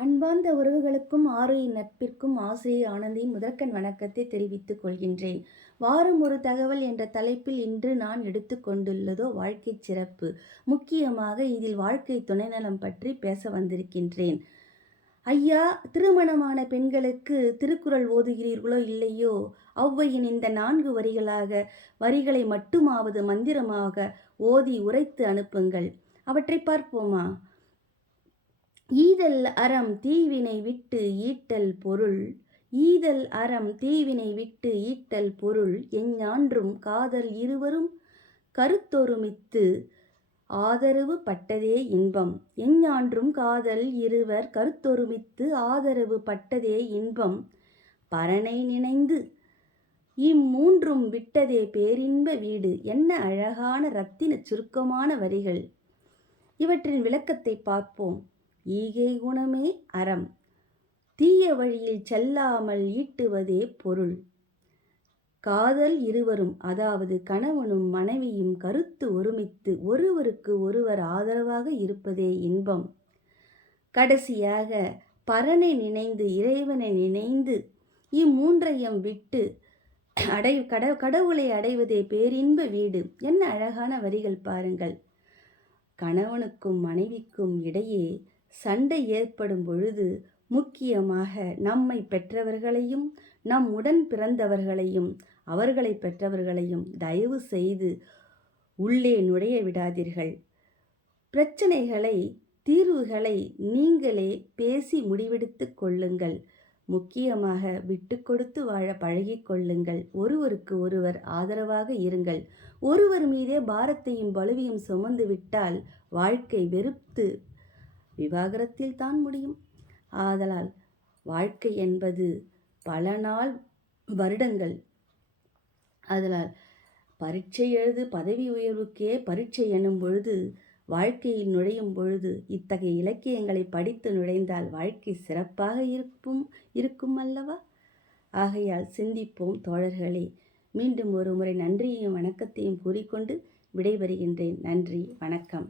அன்பார்ந்த உறவுகளுக்கும் ஆரோயின் நட்பிற்கும் ஆசிரியர் ஆனந்தியின் முதற்கண் வணக்கத்தை தெரிவித்துக் கொள்கின்றேன். வாரம் ஒரு தகவல் என்ற தலைப்பில் இன்று நான் எடுத்துக்கொண்டுள்ளதோ வாழ்க்கை சிறப்பு. முக்கியமாக இதில் வாழ்க்கை துணைநலம் பற்றி பேச வந்திருக்கின்றேன். ஐயா, திருமணமான பெண்களுக்கு திருக்குறள் ஓதுகிறீர்களோ இல்லையோ, ஔவையின் இந்த 4 வரிகளை மட்டுமாவது மந்திரமாக ஓதி உரைத்து அனுப்புங்கள். அவற்றை பார்ப்போமா? ஈதல் அறம் தீவினை விட்டு ஈட்டல் பொருள். ஈதல் அறம் தீவினை விட்டு ஈட்டல் பொருள். எஞ்ஞான்றும் காதல் இருவரும் கருத்தொருமித்து ஆதரவு பட்டதே இன்பம். எஞ்ஞான்றும் காதல் இருவர் கருத்தொருமித்து ஆதரவு பட்டதே இன்பம். பரனை நினைந்து இம்மூன்றும் விட்டதே பேரின்ப வீடு. என்ன அழகான இரத்தின சுருக்கமான வரிகள்! இவற்றின் விளக்கத்தை பார்ப்போம். ஈகை குணமே அறம். தீய வழியில் செல்லாமல் ஈட்டுவதே பொருள். காதல் இருவரும், அதாவது கணவனும் மனைவியும் கருத்து ஒருமித்து ஒருவருக்கு ஒருவர் ஆதரவாக இருப்பதே இன்பம். கடைசியாக பரனை நினைந்து, இறைவனை நினைந்து இம்மூன்றையும் விட்டு கடவுளை அடைவதே பேரின்ப வீடு. என்ன அழகான வரிகள் பாருங்கள்! கணவனுக்கும் மனைவிக்கும் இடையே சண்டை ஏற்படும் பொழுது முக்கியமாக நம்மை பெற்றவர்களையும் நம் உடன் பிறந்தவர்களையும் அவர்களை பெற்றவர்களையும் தயவு செய்து உள்ளே நுழைய விடாதீர்கள். பிரச்சனைகளை, தீர்வுகளை நீங்களே பேசி முடிவெடுத்து கொள்ளுங்கள். முக்கியமாக விட்டு கொடுத்து வாழ பழகிக் கொள்ளுங்கள். ஒருவருக்கு ஒருவர் ஆதரவாக இருங்கள். ஒருவர் மீதே பாரத்தையும் பலுவையும் சுமந்து விட்டால் வாழ்க்கை வெறுத்து விவாகரத்தில் தான் முடியும். ஆதலால் வாழ்க்கை என்பது பல நாள் வருடங்கள். ஆதலால் பரீட்சை எழுது பதவி உயர்வுக்கே பரீட்சை எனும் பொழுது, வாழ்க்கையில் நுழையும் பொழுது இத்தகைய இலக்கியங்களை படித்து நுழைந்தால் வாழ்க்கை சிறப்பாக இருக்கும் அல்லவா? ஆகையால் சிந்திப்போம் தோழர்களே. மீண்டும் ஒரு முறை நன்றியையும் வணக்கத்தையும் கூறிக்கொண்டு விடைபெறுகின்றேன். நன்றி, வணக்கம்.